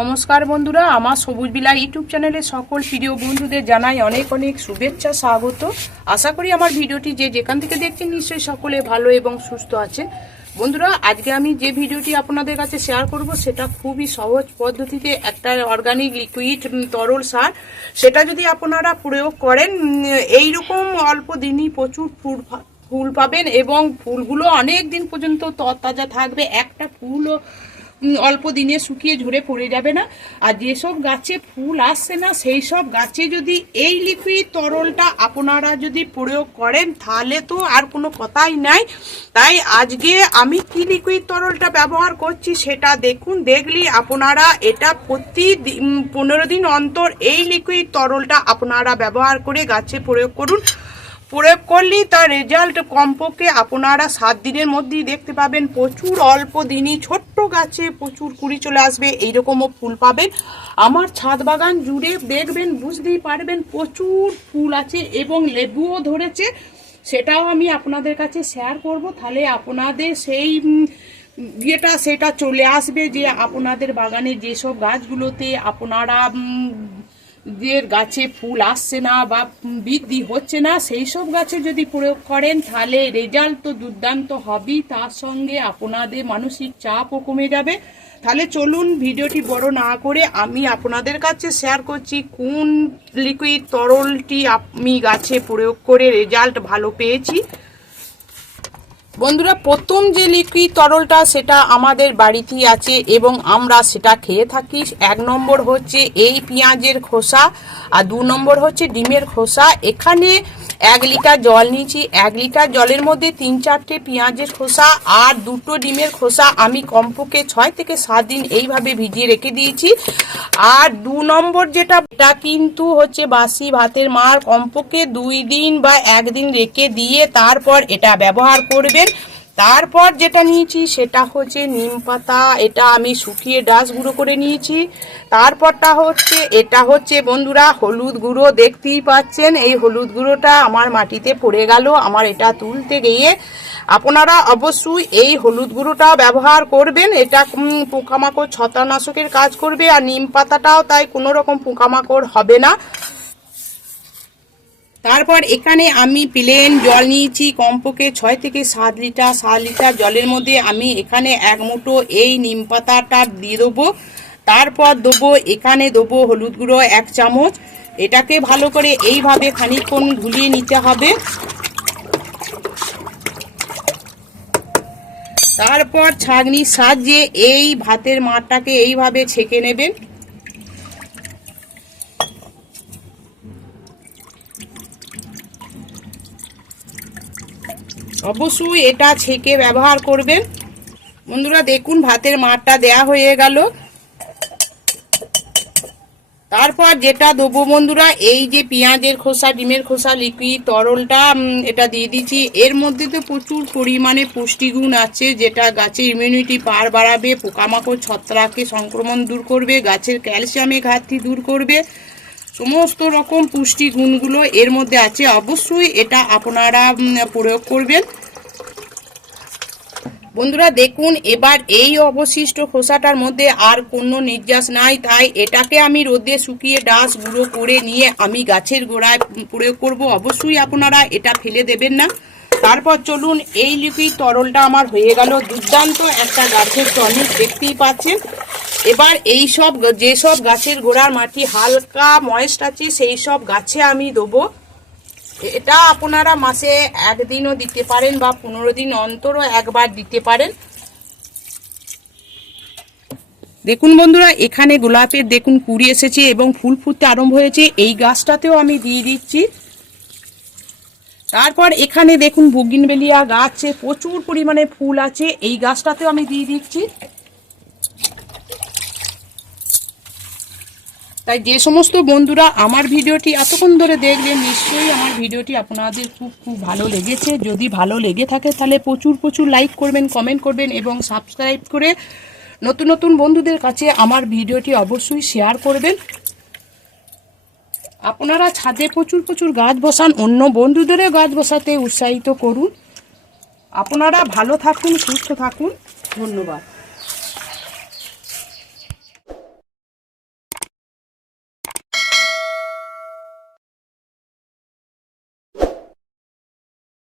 নমস্কার বন্ধুরা, আমার সবুজ বিলা ইউটিউব চ্যানেলে সকল প্রিয় বন্ধুদের জানাই অনেক অনেক শুভেচ্ছা, স্বাগত। আশা করি আমার ভিডিওটি যে যেখান থেকে দেখছেন নিশ্চয়ই সকলে ভালো এবং সুস্থ আছে বন্ধুরা, আজকে আমি যে ভিডিওটি আপনাদের কাছে শেয়ার করব, সেটা খুবই সহজ পদ্ধতিতে একটা অর্গানিক লিকুইড তরল সার। সেটা যদি আপনারা প্রয়োগ করেন এই রকম অল্প দিনই প্রচুর ফুল ফুল পাবেন এবং ফুলগুলো অনেক দিন পর্যন্ত তরতাজা থাকবে। একটা ফুলও অল্প দিনে শুকিয়ে ঝরে পড়ে যাবে না। আর যেসব গাছে ফুল আসছে না, সেই সব গাছে যদি এই লিকুইড তরলটা আপনারা যদি প্রয়োগ করেন, তাহলে তো আর কোনো কথাই নাই। তাই আজকে আমি কি লিকুইড তরলটা ব্যবহার করছি সেটা দেখুন, দেখলি আপনারা এটা প্রতি পনেরো দিন অন্তর এই লিকুইড তরলটা আপনারা ব্যবহার করে গাছে প্রয়োগ করুন। প্রয়োগ করলেই তার রেজাল্ট কমপক্ষে আপনারা সাত দিনের মধ্যেই দেখতে পাবেন। প্রচুর অল্প দিনই ছোট্ট গাছে প্রচুর কুড়ি চলে আসবে, এইরকমও ফুল পাবেন। আমার ছাদ বাগান জুড়ে দেখবেন, বুঝতেই পারবেন, প্রচুর ফুল আছে এবং লেবুও ধরেছে। সেটাও আমি আপনাদের কাছে শেয়ার করব। তাহলে আপনাদের সেই ইয়েটা, সেটা চলে আসবে যে আপনাদের বাগানে যেসব গাছগুলোতে আপনারা যে গাছে ফুল আসছে না বা বৃদ্ধি হচ্ছে না, সেই সব গাছে যদি প্রয়োগ করেন, তাহলে রেজাল্ট তো দুর্দান্ত হবেই। তার সঙ্গে আপনাদের মানসিক চাপও কমে যাবে। তাহলে চলুন ভিডিওটি বড় না করে আমি আপনাদের কাছে শেয়ার করছি কোন লিকুইড তরলটি আমি গাছে প্রয়োগ করে রেজাল্ট ভালো পেয়েছি। বন্ধুরা, প্রথম যে লিকুইড তরলটা, সেটা আমাদের বাড়িতেই আছে এবং আমরা সেটা খেয়ে থাকি। এক নম্বর হচ্ছে এই পেঁয়াজের খোসা আর দু নম্বর হচ্ছে ডিমের খোসা। এখানে এক লিটার জল নিয়েছি। এক লিটার জলের মধ্যে তিন চারটে পেঁয়াজের খোসা আর দুটো ডিমের খোসা আমি কমপক্ষে ছয় থেকে সাত দিন এইভাবে ভিজিয়ে রেখে দিয়েছি। আর দু নম্বর যেটা, এটা কিন্তু হচ্ছে বাসি ভাতের মার। কমপক্ষে দুই দিন বা একদিন রেখে দিয়ে তারপর এটা ব্যবহার করবেন। তারপর যেটা নিয়েছি সেটা হচ্ছে নিম পাতা, এটা আমি শুকিয়ে ডাস গুঁড়ো করে নিয়েছি। তারপরটা হচ্ছে, এটা হচ্ছে বন্ধুরা হলুদ গুঁড়ো, দেখতেই পাচ্ছেন, এই হলুদ গুঁড়োটা আমার মাটিতে পড়ে গেল, আমার এটা তুলতে গিয়ে। আপনারা অবশ্যই এই হলুদ গুঁড়োটা ব্যবহার করবেন, এটা পোকামাকড় ছত্রাকনাশকের কাজ করবে, আর নিম পাতাটাও তাই কোনো রকম পোকামাকড় হবে না। তারপর এখানে আমি প্লেন জল নিয়েছি, কমপক্ষে ছয় থেকে সাত লিটার সাত লিটার জলের মধ্যে আমি এখানে এক মুঠো এই নিম পাতাটা দিয়ে দেবো। তারপর দেবো, এখানে দেবো হলুদ গুঁড়ো এক চামচ। এটাকে ভালো করে এইভাবে খানিকক্ষণ ঘুলিয়ে নিতে হবে। তারপর ছাগনির সাহায্যে এই ভাতের মাঠটাকে এইভাবে ছেঁকে নেবেন। অবশ্যই এটা ছেঁকে ব্যবহার করবেন। বন্ধুরা, দেখুন, ভাতের মাঠটা দেয়া হয়ে গেল। তারপর যেটা দেবো বন্ধুরা, এই যে পেঁয়াজের খোসা, ডিমের খোসা লিকুইড তরলটা এটা দিয়ে দিচ্ছি। এর মধ্যে তো প্রচুর পরিমাণে পুষ্টিগুণ আছে, যেটা গাছের ইমিউনিটি পার বাড়াবে, পোকামাকড় ছত্রাকে সংক্রমণ দূর করবে, গাছের ক্যালসিয়ামে ঘাটতি দূর করবে। সমস্ত রকম পুষ্টিগুণগুলো এর মধ্যে আছে। অবশ্যই এটা আপনারা প্রয়োগ করবেন। বন্ধুরা, দেখুন, এবার এই অবশিষ্ট খোসাটার মধ্যে আর কোনো নির্যাস নাই। তাই এটাকে আমি রোদে শুকিয়ে ডাস গুঁড়ো করে নিয়ে আমি গাছের গোড়ায় প্রয়োগ করব। অবশ্যই আপনারা এটা ফেলে দেবেন না। তারপর চলুন, এই লিকুইড তরলটা আমার হয়ে গেল। দুর্দান্ত একটা গাছের টনিক দেখতেই পাচ্ছেন। এবার এই সব যেসব গাছের গোড়ার মাটি হালকা ময়েস্ট আছে, সেই সব গাছে আমি দেবো। এটা আপনারা মাসে একদিনও দিতে পারেন বা পনেরো দিন অন্তরও একবার দিতে পারেন। দেখুন বন্ধুরা, এখানে গোলাপের দেখুন কুড়ি এসেছে এবং ফুল ফুটতে আরম্ভ হয়েছে। এই গাছটাতেও আমি দিয়ে দিচ্ছি। তারপর এখানে দেখুন বুগিনবেলিয়া গাছে প্রচুর পরিমাণে ফুল আছে। এই গাছটাতেও আমি দিয়ে দিচ্ছি। তাই যে সমস্ত বন্ধুরা আমার ভিডিওটি এতক্ষণ ধরে দেখলেন, নিশ্চয়ই আমার ভিডিওটি আপনাদের খুব খুব ভালো লেগেছে। যদি ভালো লেগে থাকে তাহলে প্রচুর প্রচুর লাইক করবেন কমেন্ট করবেন এবং সাবস্ক্রাইব করে নতুন নতুন বন্ধুদের কাছে আমার ভিডিওটি অবশ্যই শেয়ার করবেন। আপনারা ছাদে প্রচুর প্রচুর গাছ বসান, অন্য বন্ধুদেরও গাছ বসাতে উৎসাহিত করুন। আপনারা ভালো থাকুন, সুস্থ থাকুন। ধন্যবাদ।